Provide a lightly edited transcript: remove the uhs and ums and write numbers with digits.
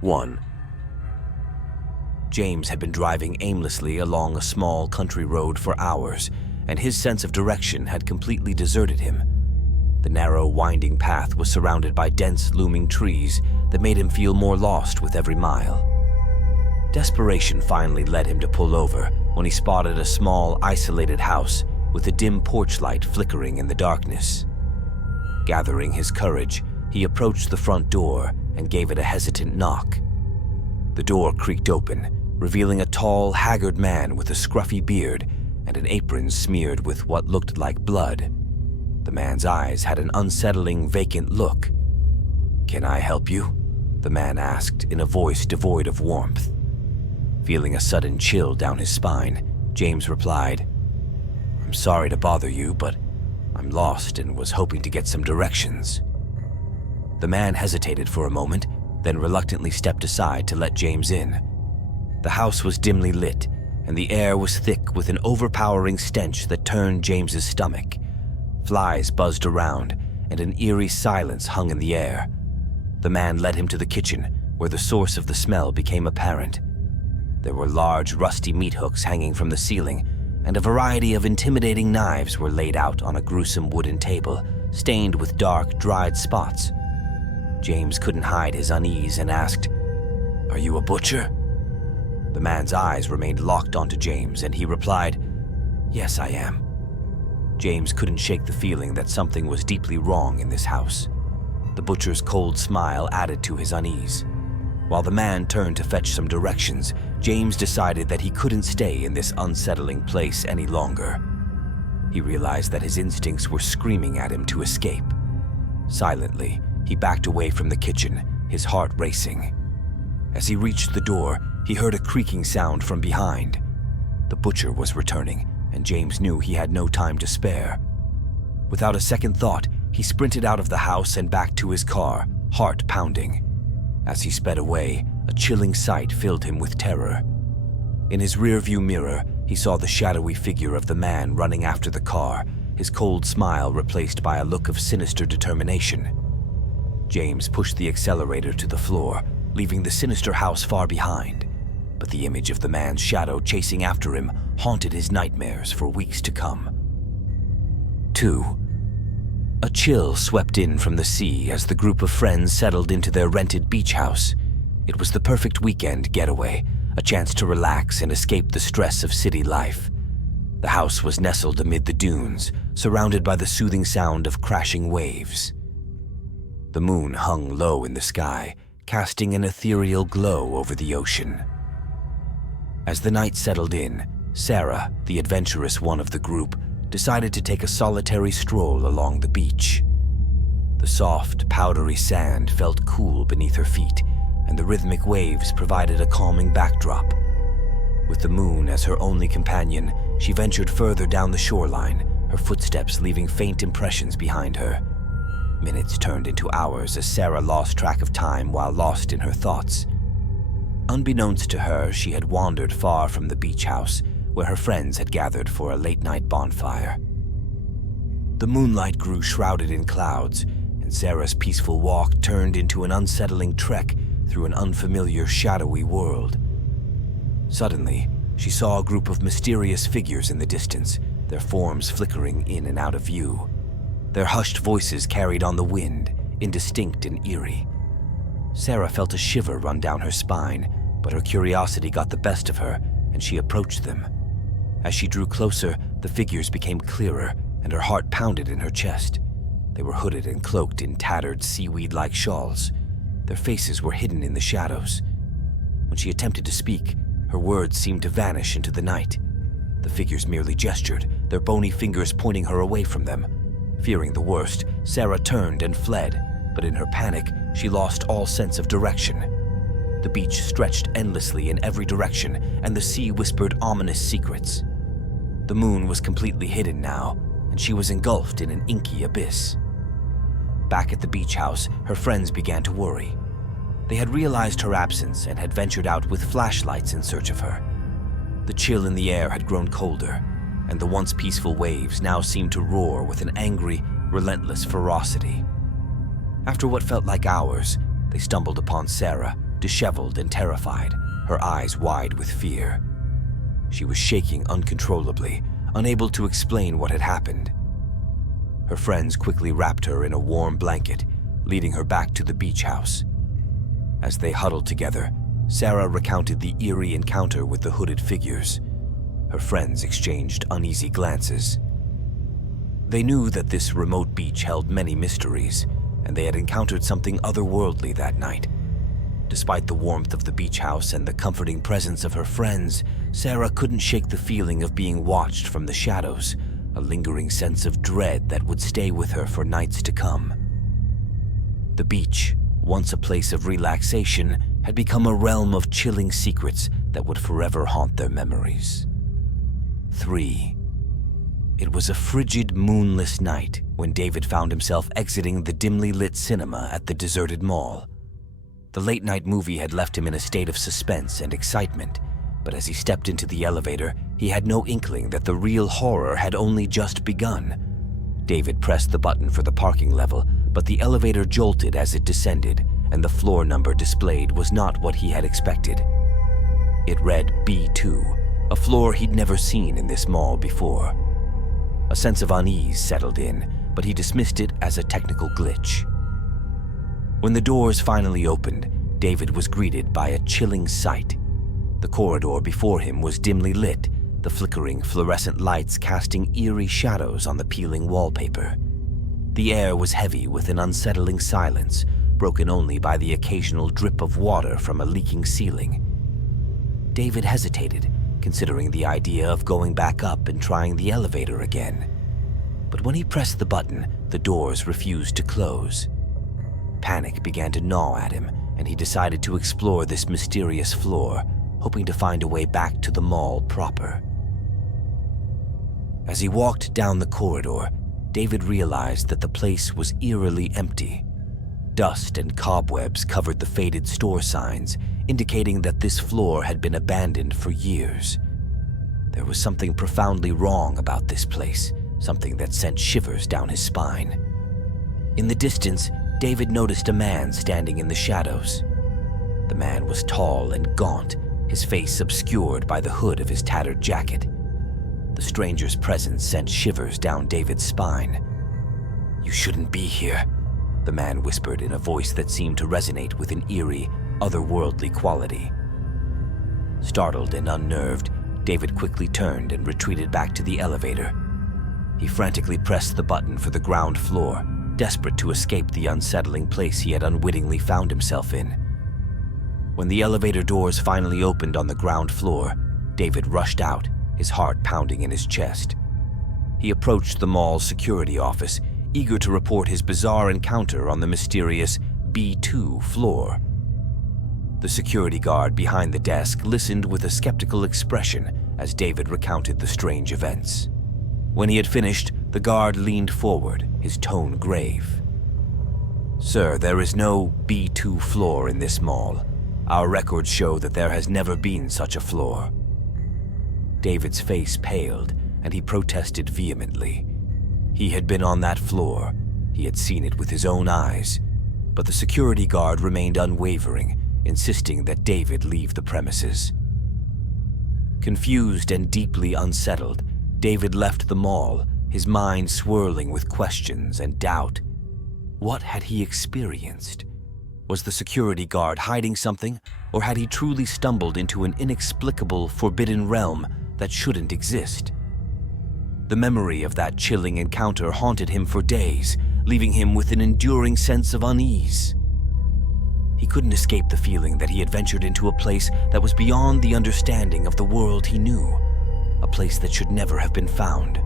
1. James had been driving aimlessly along a small country road for hours, and his sense of direction had completely deserted him. The narrow, winding path was surrounded by dense, looming trees that made him feel more lost with every mile. Desperation finally led him to pull over when he spotted a small, isolated house with a dim porch light flickering in the darkness. Gathering his courage, he approached the front door and gave it a hesitant knock. The door creaked open, revealing a tall, haggard man with a scruffy beard and an apron smeared with what looked like blood. The man's eyes had an unsettling, vacant look. "Can I help you?" the man asked in a voice devoid of warmth. Feeling a sudden chill down his spine, James replied, "I'm sorry to bother you, but I'm lost and was hoping to get some directions." The man hesitated for a moment, then reluctantly stepped aside to let James in. The house was dimly lit, and the air was thick with an overpowering stench that turned James's stomach. Flies buzzed around, and an eerie silence hung in the air. The man led him to the kitchen, where the source of the smell became apparent. There were large, rusty meat hooks hanging from the ceiling, and a variety of intimidating knives were laid out on a gruesome wooden table, stained with dark, dried spots. James couldn't hide his unease and asked, "Are you a butcher?" The man's eyes remained locked onto James, and he replied, "Yes, I am." James couldn't shake the feeling that something was deeply wrong in this house. The butcher's cold smile added to his unease. While the man turned to fetch some directions, James decided that he couldn't stay in this unsettling place any longer. He realized that his instincts were screaming at him to escape. Silently, he backed away from the kitchen, his heart racing. As he reached the door, he heard a creaking sound from behind. The butcher was returning, and James knew he had no time to spare. Without a second thought, he sprinted out of the house and back to his car, heart pounding. As he sped away, a chilling sight filled him with terror. In his rearview mirror, he saw the shadowy figure of the man running after the car, his cold smile replaced by a look of sinister determination. James pushed the accelerator to the floor, leaving the sinister house far behind. But the image of the man's shadow chasing after him haunted his nightmares for weeks to come. 2. A chill swept in from the sea as the group of friends settled into their rented beach house. It was the perfect weekend getaway, a chance to relax and escape the stress of city life. The house was nestled amid the dunes, surrounded by the soothing sound of crashing waves. The moon hung low in the sky, casting an ethereal glow over the ocean. As the night settled in, Sarah, the adventurous one of the group, decided to take a solitary stroll along the beach. The soft, powdery sand felt cool beneath her feet, and the rhythmic waves provided a calming backdrop. With the moon as her only companion, she ventured further down the shoreline, her footsteps leaving faint impressions behind her. Minutes turned into hours as Sarah lost track of time while lost in her thoughts. Unbeknownst to her, she had wandered far from the beach house, where her friends had gathered for a late-night bonfire. The moonlight grew shrouded in clouds, and Sarah's peaceful walk turned into an unsettling trek through an unfamiliar, shadowy world. Suddenly, she saw a group of mysterious figures in the distance, their forms flickering in and out of view. Their hushed voices carried on the wind, indistinct and eerie. Sarah felt a shiver run down her spine, but her curiosity got the best of her, and she approached them. As she drew closer, the figures became clearer, and her heart pounded in her chest. They were hooded and cloaked in tattered, seaweed-like shawls. Their faces were hidden in the shadows. When she attempted to speak, her words seemed to vanish into the night. The figures merely gestured, their bony fingers pointing her away from them. Fearing the worst, Sarah turned and fled, but in her panic, she lost all sense of direction. The beach stretched endlessly in every direction, and the sea whispered ominous secrets. The moon was completely hidden now, and she was engulfed in an inky abyss. Back at the beach house, her friends began to worry. They had realized her absence and had ventured out with flashlights in search of her. The chill in the air had grown colder, and the once peaceful waves now seemed to roar with an angry, relentless ferocity. After what felt like hours, they stumbled upon Sarah, disheveled and terrified, her eyes wide with fear. She was shaking uncontrollably, unable to explain what had happened. Her friends quickly wrapped her in a warm blanket, leading her back to the beach house. As they huddled together, Sarah recounted the eerie encounter with the hooded figures. Her friends exchanged uneasy glances. They knew that this remote beach held many mysteries, and they had encountered something otherworldly that night. Despite the warmth of the beach house and the comforting presence of her friends, Sarah couldn't shake the feeling of being watched from the shadows, a lingering sense of dread that would stay with her for nights to come. The beach, once a place of relaxation, had become a realm of chilling secrets that would forever haunt their memories. 3. It was a frigid, moonless night when David found himself exiting the dimly lit cinema at the deserted mall. The late-night movie had left him in a state of suspense and excitement, but as he stepped into the elevator, he had no inkling that the real horror had only just begun. David pressed the button for the parking level, but the elevator jolted as it descended, and the floor number displayed was not what he had expected. It read B2, a floor he'd never seen in this mall before. A sense of unease settled in, but he dismissed it as a technical glitch. When the doors finally opened, David was greeted by a chilling sight. The corridor before him was dimly lit, the flickering fluorescent lights casting eerie shadows on the peeling wallpaper. The air was heavy with an unsettling silence, broken only by the occasional drip of water from a leaking ceiling. David hesitated, considering the idea of going back up and trying the elevator again. But when he pressed the button, the doors refused to close. Panic began to gnaw at him, and he decided to explore this mysterious floor, hoping to find a way back to the mall proper. As he walked down the corridor, David realized that the place was eerily empty. Dust and cobwebs covered the faded store signs, indicating that this floor had been abandoned for years. There was something profoundly wrong about this place, something that sent shivers down his spine. In the distance, David noticed a man standing in the shadows. The man was tall and gaunt, his face obscured by the hood of his tattered jacket. The stranger's presence sent shivers down David's spine. "You shouldn't be here," the man whispered in a voice that seemed to resonate with an eerie, otherworldly quality. Startled and unnerved, David quickly turned and retreated back to the elevator. He frantically pressed the button for the ground floor, desperate to escape the unsettling place he had unwittingly found himself in. When the elevator doors finally opened on the ground floor, David rushed out, his heart pounding in his chest. He approached the mall's security office, eager to report his bizarre encounter on the mysterious B2 floor. The security guard behind the desk listened with a skeptical expression as David recounted the strange events. When he had finished, the guard leaned forward, his tone grave. "Sir, there is no B2 floor in this mall. Our records show that there has never been such a floor." David's face paled, and he protested vehemently. He had been on that floor. He had seen it with his own eyes. But the security guard remained unwavering, insisting that David leave the premises. Confused and deeply unsettled, David left the mall, his mind swirling with questions and doubt. What had he experienced? Was the security guard hiding something, or had he truly stumbled into an inexplicable, forbidden realm that shouldn't exist? The memory of that chilling encounter haunted him for days, leaving him with an enduring sense of unease. He couldn't escape the feeling that he had ventured into a place that was beyond the understanding of the world he knew, a place that should never have been found.